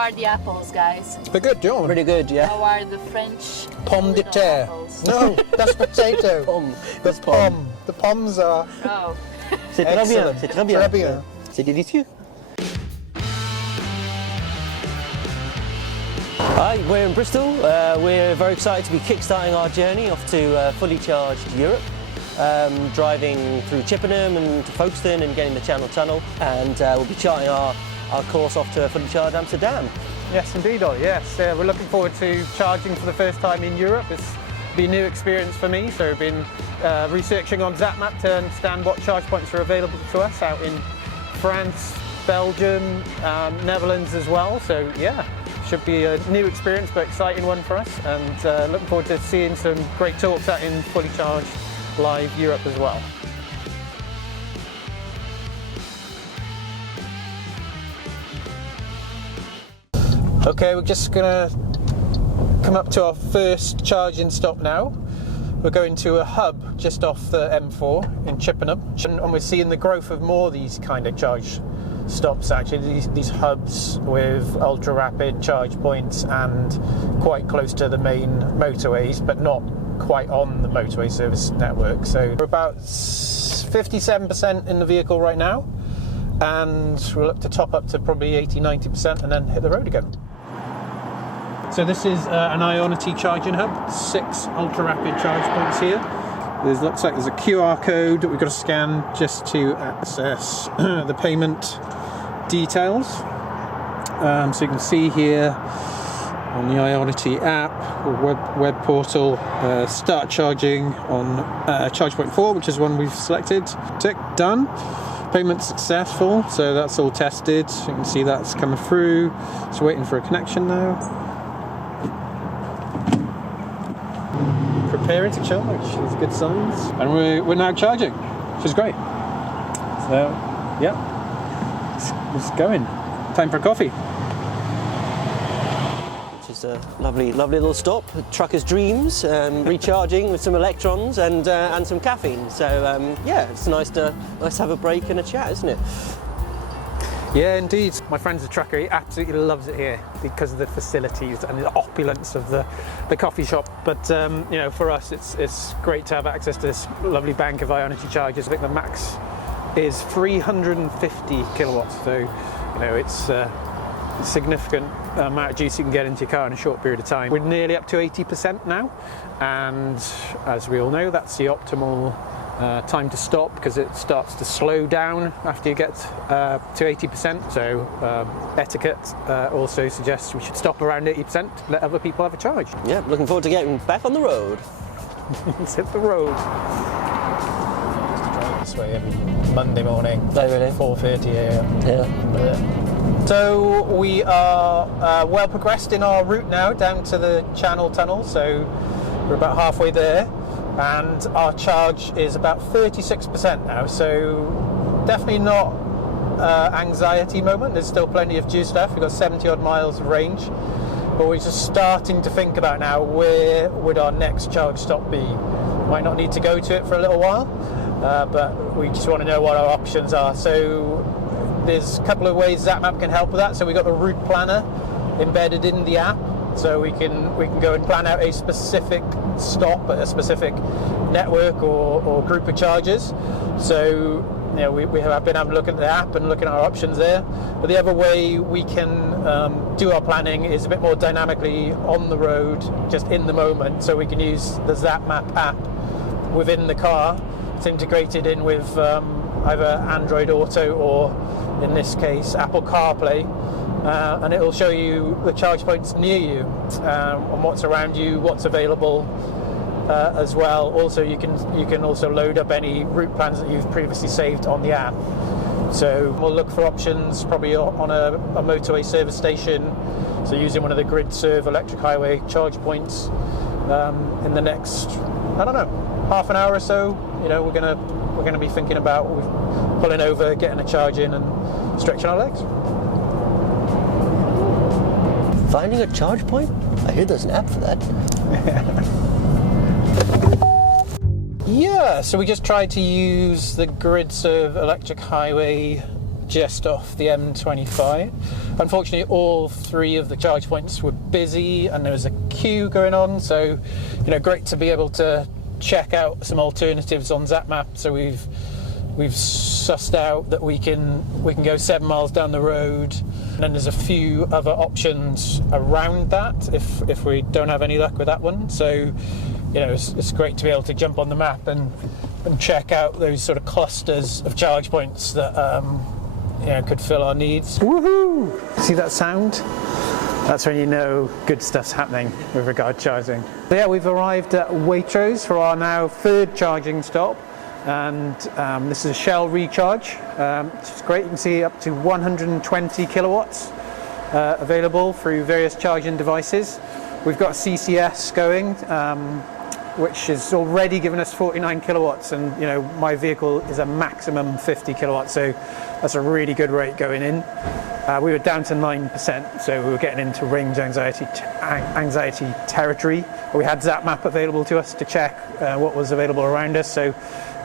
are the apples, guys? They're good, John. Pretty good, yeah. How are the French Pomme de terre. apples? No, that's potato. Pomme. That's pomme. The pommes are Oh. C'est très bien, excellent. c'est très bien. Très bien. C'est délicieux. Hi, we're in Bristol. We're very excited to be kickstarting our journey off to fully charged Europe. Driving through Chippenham and to Folkestone and getting the Tunnel, and we'll be charting our course off to a fully charged Amsterdam. Yes, indeed, Olly. Yes, we're looking forward to charging for the first time in Europe. It's been a new experience for me, so I've been researching on Zapmap to understand what charge points are available to us out in France, Belgium, Netherlands as well. So yeah, should be a new experience but exciting one for us, and looking forward to seeing some great talks out in fully charged live Europe as well. Okay, we're just gonna come up to our first charging stop now. We're going to a hub just off the M4 in Chippenham, and we're seeing the growth of more of these kind of charge stops actually, these hubs with ultra rapid charge points and quite close to the main motorways but not quite on the motorway service network. So we're about 57% in the vehicle right now, and we'll look to top up to probably 80-90% and then hit the road again. So this is an Ionity charging hub, 6 ultra rapid charge points here. Looks like there's a QR code that we've got to scan just to access the payment details. So you can see here on the Ionity app or web portal, start charging on charge point 4, which is one we've selected. Tick, done. Payment successful, so that's all tested. You can see that's coming through. Just waiting for a connection now. Preparing to charge, which is good signs. And we're now charging, which is great. So, yeah, it's going. Time for coffee. Which is a lovely little stop. Trucker's dreams, recharging with some electrons and some caffeine. So yeah, it's nice to have a break and a chat, isn't it? Yeah, indeed. My friend's a trucker. He absolutely loves it here because of the facilities and the opulence of the coffee shop. But you know, for us, it's great to have access to this lovely bank of Ionity chargers. I think the max is 350 kilowatts. So you know, it's a significant amount of juice you can get into your car in a short period of time. We're nearly up to 80% now, and as we all know, that's the optimal time to stop because it starts to slow down after you get to 80%. So etiquette also suggests we should stop around 80%, let other people have a charge. Yeah, looking forward to getting back on the road. Let's hit the road. Drive this way every Monday morning, Oh, really? 4:30 a.m. Yeah. So we are well progressed in our route now down to the Tunnel, so we're about halfway there. And our charge is about 36% now, so definitely not anxiety moment. There's still plenty of juice left. We've got 70 odd miles of range, but we're just starting to think about now where would our next charge stop be. Might not need to go to it for a little while, but we just want to know what our options are. So there's a couple of ways Zapmap can help with that. So we've got the route planner embedded in the app, so we can go and plan out a specific stop at a specific network or group of chargers. So you know, we have been having a look at the app and looking at our options there. But the other way we can do our planning is a bit more dynamically on the road, just in the moment. So we can use the Zapmap app within the car. It's integrated in with either Android Auto or, in this case, Apple CarPlay. And it will show you the charge points near you and what's around you, what's available as well. Also, you can also load up any route plans that you've previously saved on the app. So we'll look for options probably on a motorway service station. So using one of the GridServe electric highway charge points in the next, I don't know, half an hour or so. You know, we're gonna be thinking about pulling over, getting a charge in, and stretching our legs. Finding a charge point? I hear there's an app for that. Yeah, so we just tried to use the GridServe electric highway just off the M25. unfortunately, all 3 of the charge points were busy and there was a queue going on. So, great to be able to check out some alternatives on Zapmap. So we've sussed out that we can go 7 miles down the road, and then there's a few other options around that if we don't have any luck with that one. So it's great to be able to jump on the map and check out those sort of clusters of charge points that could fill our needs. Woohoo! See that sound? That's when you know good stuff's happening with regard to charging. So yeah, we've arrived at Waitrose for our now 3rd charging stop, and this is a Shell recharge. It's great. You can see up to 120 kilowatts available through various charging devices. We've got a CCS going, which has already given us 49 kilowatts, and my vehicle is a maximum 50 kilowatts, so that's a really good rate going in. We were down to 9%, so we were getting into range anxiety territory. We had Zapmap available to us to check what was available around us, so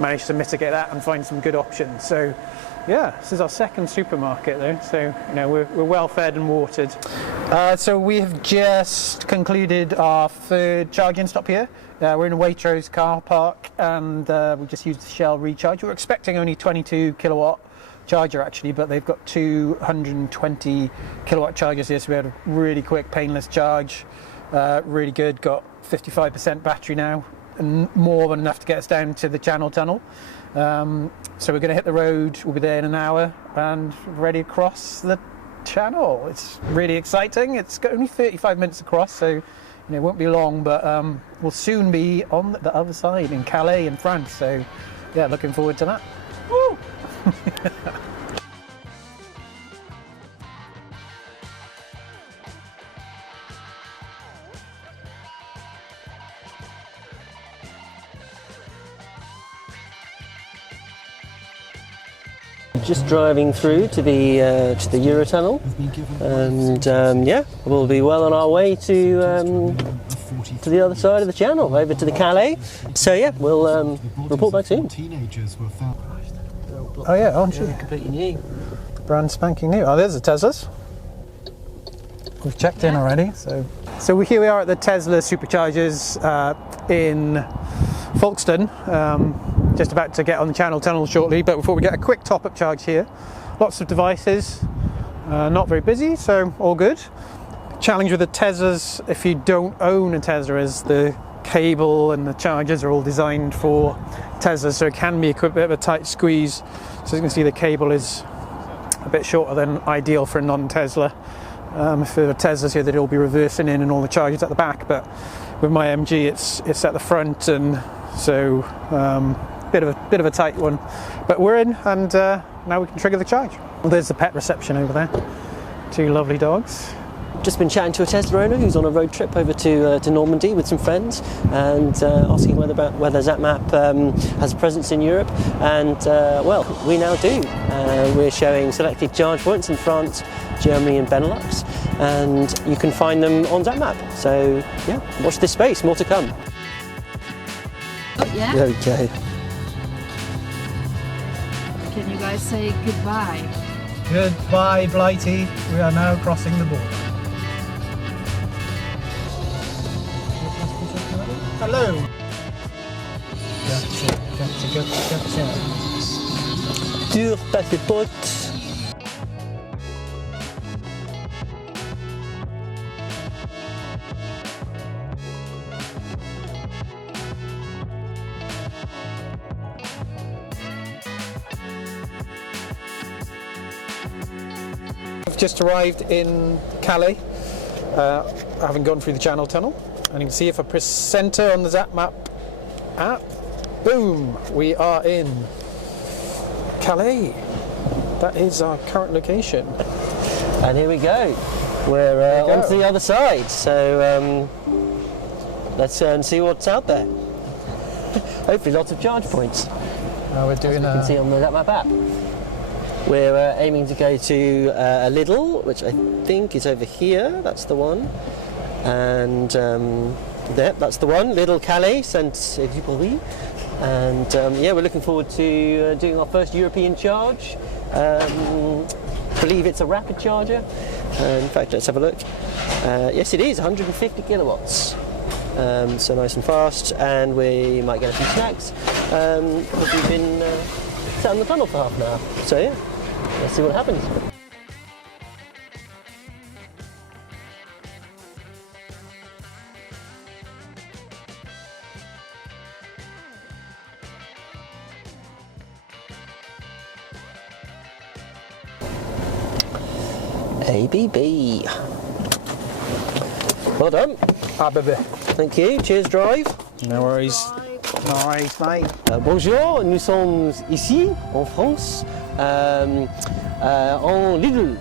managed to mitigate that and find some good options. So yeah, this is our 2nd supermarket though, so we're well fed and watered. So we have just concluded our 3rd charging stop here. We're in a Waitrose car park, and we just used the Shell recharge. We were expecting only 22 kilowatt charger actually, but they've got 220 kilowatt chargers here, so we had a really quick painless charge. Really good. Got 55% battery now, and more than enough to get us down to the Channel Tunnel. So we're going to hit the road. We'll be there in an hour and ready to cross the channel. It's really exciting. It's got only 35 minutes across, so it won't be long, but we'll soon be on the other side in Calais in France. So yeah, looking forward to that. Woo! Just driving through to the Eurotunnel, and yeah, we'll be well on our way to the other side of the channel, over to the Calais. So yeah, we'll report back soon. Oh yeah, aren't you? Completely new. Brand spanking new. Oh, there's the Teslas. We've checked in already. So here we are at the Tesla Superchargers in Folkestone. Just about to get on the Channel Tunnel shortly, but before we get a quick top-up charge here. Lots of devices, not very busy, so all good. Challenge with the Teslas, if you don't own a Tesla, is the cable and the chargers are all designed for Teslas, so it can be a bit of a tight squeeze. So as you can see, the cable is a bit shorter than ideal for a non-Tesla. If there were Teslas here, they'd all be reversing in and all the chargers at the back, but with my MG it's at the front, and so bit of a tight one, but we're in, and now we can trigger the charge. Well, there's the pet reception over there. 2 lovely dogs. Just been chatting to a Tesla owner who's on a road trip over to Normandy with some friends, and asking whether Zapmap has a presence in Europe, and well, we now do. We're showing selected charge points in France, Germany and Benelux, and you can find them on Zapmap. So yeah, watch this space, more to come. Oh yeah? Okay. Can you guys say goodbye? Goodbye, Blighty. We are now crossing the border. Hello. Gotcha. Dur passepote. I've just arrived in Calais, having gone through the Channel Tunnel, and you can see if I press center on the Zapmap app, boom, we are in Calais. That is our current location. And here we go. We're on to the other side, so let's see what's out there. Hopefully lots of charge points. We're doing you can see on the Zapmap app. We're aiming to go to a Lidl, which I think is over here. That's the one. And there, that's the one. Lidl Calais, Saint-Exupéry. And yeah, we're looking forward to doing our first European charge. I believe it's a rapid charger, In fact, let's have a look. Yes, it is 150 kilowatts. So nice and fast, and we might get a few snacks. Because we've been sat in the tunnel for half an hour. So yeah, let's see what happens. ABB. Well done. ABB. Thank you. Cheers, drive. No worries. Nice, mate. Bonjour, nous sommes ici en France, en Lidl.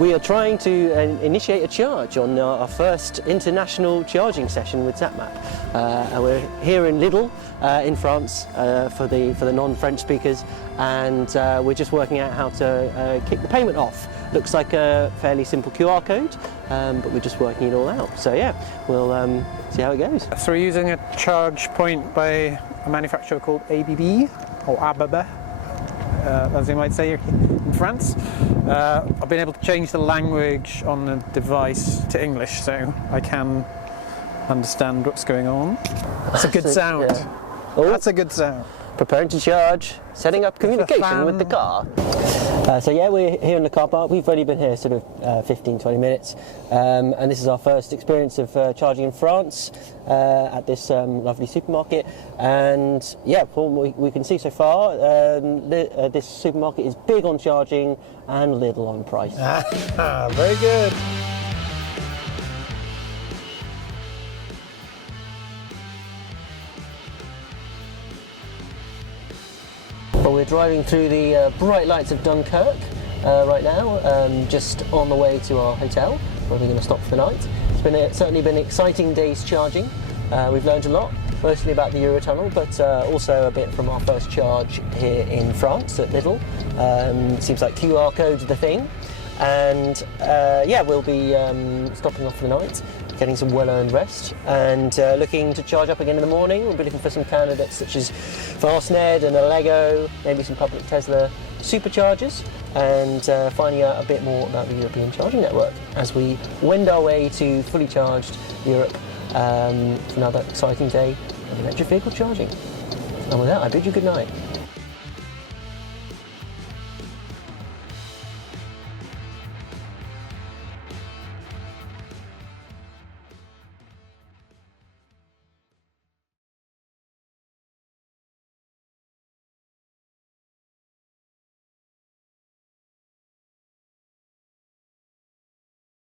We are trying to initiate a charge on our first international charging session with Zapmap. We're here in Lidl in France for the non-French speakers, and we're just working out how to kick the payment off. Looks like a fairly simple QR code, but we're just working it all out. So yeah, we'll see how it goes. So we're using a charge point by a manufacturer called ABB, or ABB, as they might say in France. I've been able to change the language on the device to English, so I can understand what's going on. That's a good sound. Yeah. Oh. That's a good sound. Preparing to charge, setting up communication with the car. So yeah, we're here in the car park. We've only been here sort of 15-20 minutes, and this is our first experience of charging in France at this lovely supermarket. And yeah, from what we can see so far, this supermarket is big on charging and little on price. Very good. Well, we're driving through the bright lights of Dunkirk right now, just on the way to our hotel, where we're going to stop for the night. It's certainly been exciting days charging. We've learned a lot, mostly about the Eurotunnel, but also a bit from our first charge here in France at Lidl. Seems like QR code's the thing. And yeah, we'll be stopping off for the night, getting some well-earned rest, and looking to charge up again in the morning. We'll be looking for some candidates such as Fastned and a Lego, maybe some public Tesla Superchargers, and finding out a bit more about the European charging network as we wend our way to fully charged Europe for another exciting day of electric vehicle charging. And with that, I bid you good night.